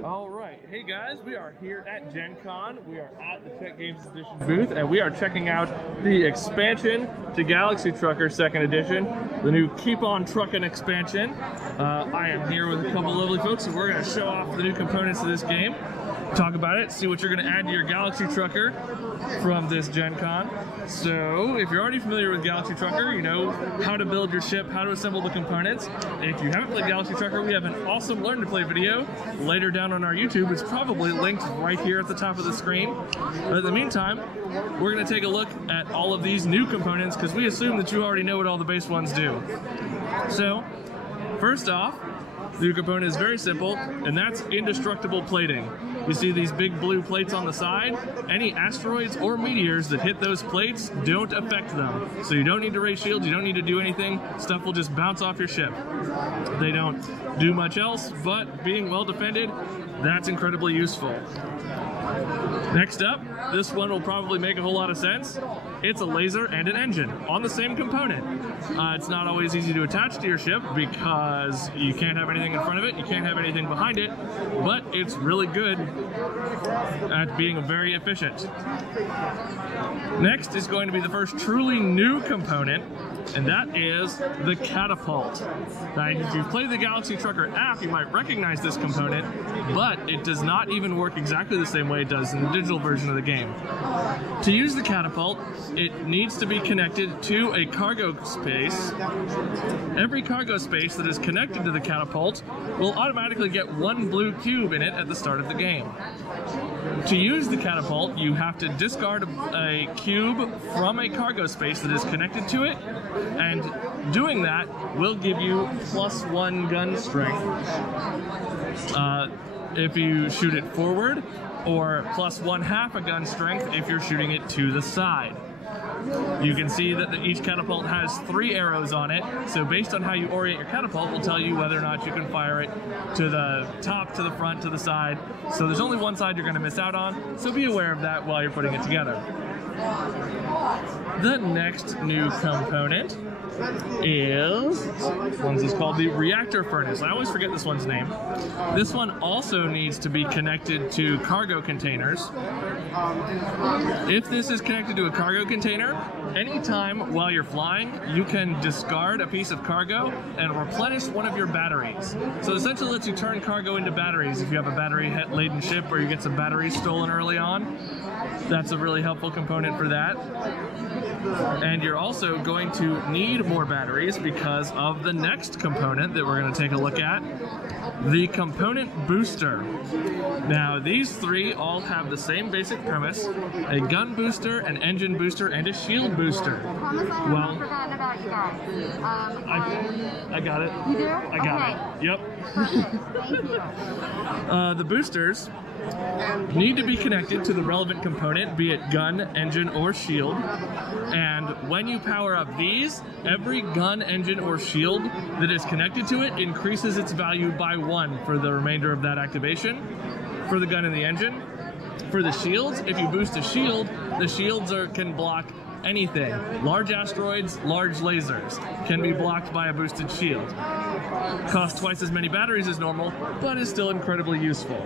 All right, hey guys, we are here at Gen Con. We are at the Tech Games Edition booth, and we are checking out the expansion to Galaxy Trucker 2nd Edition, the new Keep On Truckin' expansion. I am here with a couple lovely folks, and we're going to show off the new components of this game, talk about it, see what you're going to add to your Galaxy Trucker from this Gen Con. So, if you're already familiar with Galaxy Trucker, you know how to build your ship, how to assemble the components. If you haven't played Galaxy Trucker, we have an awesome Learn to Play video later down on our YouTube. It's probably linked right here at the top of the screen. But in the meantime, we're going to take a look at all of these new components because we assume that you already know what all the base ones do. So, first off, the new component is very simple, and that's Indestructible Plating. You see these big blue plates on the side? Any asteroids or meteors that hit those plates don't affect them. So you don't need to raise shields, you don't need to do anything. Stuff will just bounce off your ship. They don't do much else, but being well defended, that's incredibly useful. Next up, this one will probably make a whole lot of sense. It's a laser and an engine on the same component. It's not always easy to attach to your ship because you can't have anything in front of it, you can't have anything behind it, but it's really good at being very efficient. Next is going to be the first truly new component, and that is the Catapult. Now, if you've played the Galaxy Trucker app, you might recognize this component, but it does not even work exactly the same way it does in the digital version of the game. To use the Catapult, it needs to be connected to a cargo space. Every cargo space that is connected to the Catapult will automatically get one blue cube in it at the start of the game. To use the Catapult, you have to discard a cube from a cargo space that is connected to it, and doing that will give you +1 gun strength if you shoot it forward, or +1/2 a gun strength if you're shooting it to the side. You can see that each catapult has 3 arrows on it, so based on how you orient your catapult will tell you whether or not you can fire it to the top, to the front, to the side. So there's only one side you're going to miss out on, so be aware of that while you're putting it together. The next new component is called the Reactor Furnace. I always forget this one's name. This one also needs to be connected to cargo containers. If this is connected to a cargo container, anytime while you're flying, you can discard a piece of cargo and replenish one of your batteries. So it essentially lets you turn cargo into batteries if you have a battery-laden ship or you get some batteries stolen early on. That's a really helpful component for that. And you're also going to need more batteries because of the next component that we're going to take a look at, the component booster. Now, these 3 all have the same basic premise: a gun booster, an engine booster, and a shield booster. Well, forgotten about you guys. I got it. You do? I got it. Yep. Thank you. The boosters need to be connected to the relevant component, be it gun, engine, or shield. And when you power up these, every gun, engine, or shield that is connected to it increases its value by 1 for the remainder of that activation. For the gun and the engine. For the shields, if you boost a shield, the shields can block anything. Large asteroids, large lasers can be blocked by a boosted shield. Costs twice as many batteries as normal, but is still incredibly useful.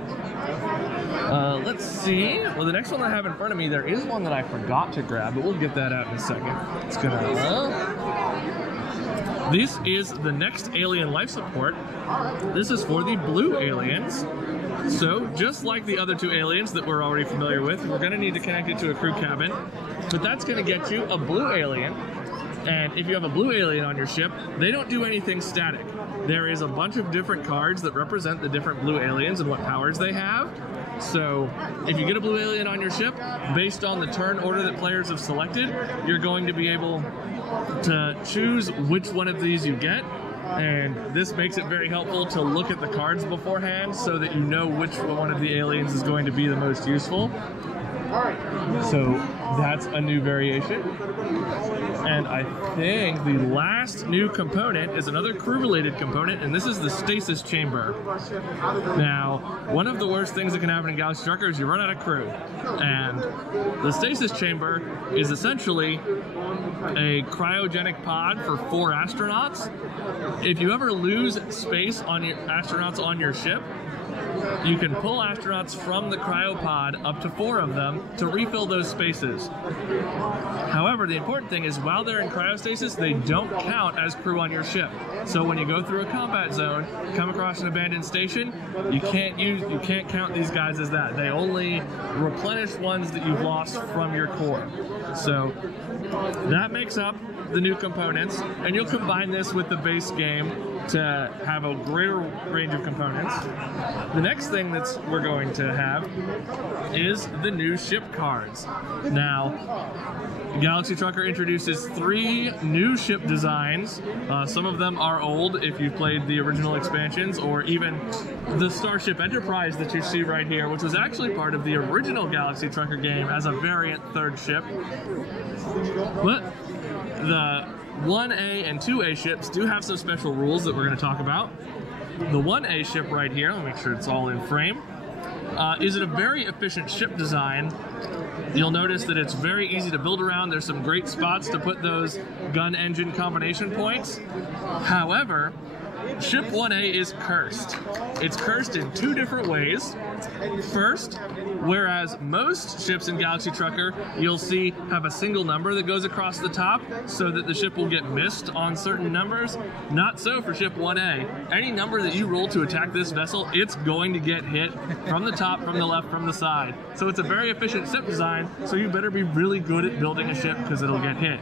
Let's see. Well, the next one I have in front of me, there is one that I forgot to grab, but we'll get that out in a second. It's gonna... This is the next alien life support. This is for the blue aliens. So, just like the other 2 aliens that we're already familiar with, we're going to need to connect it to a crew cabin. But that's going to get you a blue alien. And if you have a blue alien on your ship, they don't do anything static. There is a bunch of different cards that represent the different blue aliens and what powers they have. So, if you get a blue alien on your ship, based on the turn order that players have selected, you're going to be able to choose which one of these you get. And this makes it very helpful to look at the cards beforehand so that you know which one of the aliens is going to be the most useful. So that's a new variation. And I think the last new component is another crew-related component, and this is the Stasis Chamber. Now, one of the worst things that can happen in Galaxy Trucker is you run out of crew. And the Stasis Chamber is essentially a cryogenic pod for 4 astronauts. If you ever lose space on your astronauts on your ship, you can pull astronauts from the cryopod, up to 4 of them, to refill those spaces. However, the important thing is while they're in cryostasis, they don't count as crew on your ship. So when you go through a combat zone, come across an abandoned station, you can't count these guys as that. They only replenish ones that you've lost from your core. So that makes up the new components, and you'll combine this with the base game to have a greater range of components. The next thing that we're going to have is the new ship cards. Now, Galaxy Trucker introduces 3 new ship designs. Some of them are old if you've played the original expansions, or even the Starship Enterprise that you see right here, which was actually part of the original Galaxy Trucker game as a variant 3rd ship. But the 1A and 2A ships do have some special rules that we're going to talk about. The 1A ship right here, let me make sure it's all in frame, is a very efficient ship design. You'll notice that it's very easy to build around. There's some great spots to put those gun engine combination points. However, Ship 1A is cursed. It's cursed in 2 different ways. First, whereas most ships in Galaxy Trucker you'll see have a single number that goes across the top so that the ship will get missed on certain numbers, not so for Ship 1A. Any number that you roll to attack this vessel, it's going to get hit from the top, from the left, from the side. So it's a very efficient ship design, so you better be really good at building a ship because it'll get hit.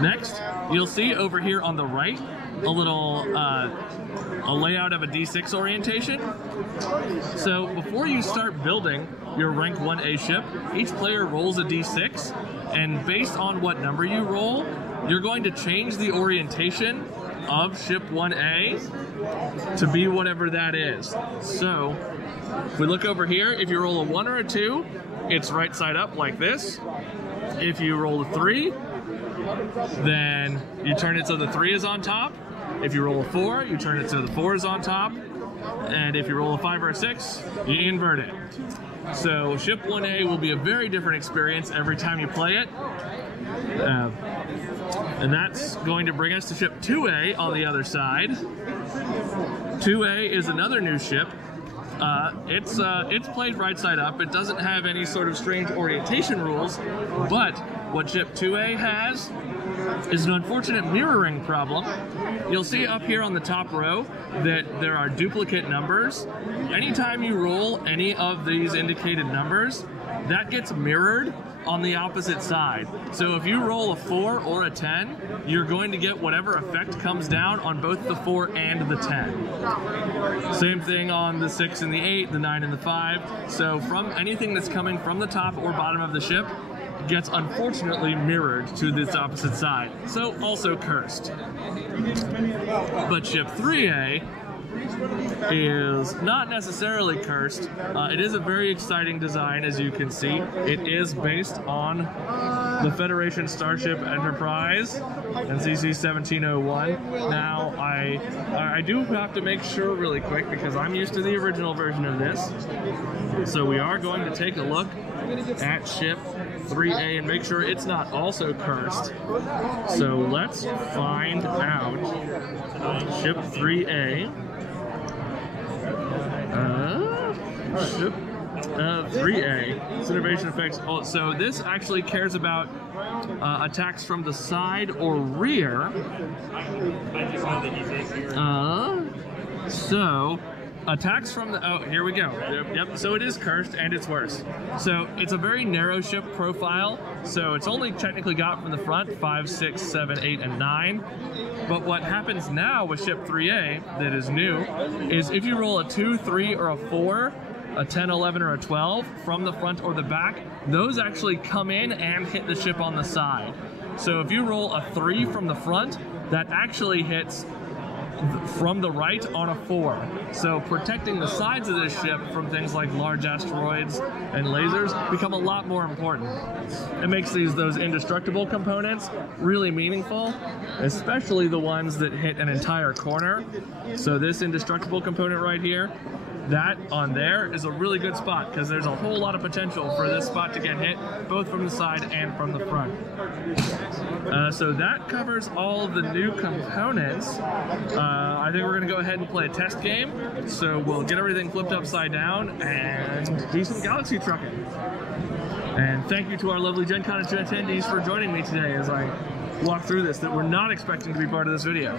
Next, you'll see over here on the right a little a layout of a D6 orientation. So before you start building your rank 1A ship, each player rolls a D6, and based on what number you roll, you're going to change the orientation of ship 1A to be whatever that is. So if we look over here, if you roll a 1 or a 2, it's right side up like this. If you roll a 3, then you turn it so the 3 is on top. If you roll a 4, you turn it so the 4 is on top. And if you roll a 5 or a 6, you invert it. So Ship 1A will be a very different experience every time you play it. And that's going to bring us to Ship 2A on the other side. 2A is another new ship. It's played right side up. It doesn't have any sort of strange orientation rules, but what Ship 2A has is an unfortunate mirroring problem. You'll see up here on the top row that there are duplicate numbers. Anytime you roll any of these indicated numbers, that gets mirrored on the opposite side. So if you roll a 4 or a 10, you're going to get whatever effect comes down on both the 4 and the 10. Same thing on the 6 and the 8, the 9 and the 5. So from anything that's coming from the top or bottom of the ship gets unfortunately mirrored to this opposite side. So also cursed. But Ship 3A is not necessarily cursed. It is a very exciting design, as you can see. It is based on the Federation Starship Enterprise and CC 1701. Now, I do have to make sure really quick because I'm used to the original version of this. So we are going to take a look at Ship 3A and make sure it's not also cursed. So let's find out. Ship 3A. Ship 3A. It's innovation effects. Oh, so this actually cares about attacks from the side or rear. So attacks from the, oh, here we go. Yep, so it is cursed and it's worse. So it's a very narrow ship profile. So it's only technically got from the front 5, 6, 7, 8, and 9. But what happens now with Ship 3A that is new is if you roll a 2, 3, or a 4, a 10, 11, or a 12 from the front or the back, those actually come in and hit the ship on the side. So if you roll a 3 from the front, that actually hits from the right on a 4. So protecting the sides of this ship from things like large asteroids and lasers become a lot more important. It makes those indestructible components really meaningful, especially the ones that hit an entire corner. So this indestructible component right here, that on there is a really good spot because there's a whole lot of potential for this spot to get hit both from the side and from the front. So that covers all of the new components. I think we're going to go ahead and play a test game. So we'll get everything flipped upside down and do some galaxy trucking. And thank you to our lovely Gen Con attendees for joining me today as I walk through this that we're not expecting to be part of this video.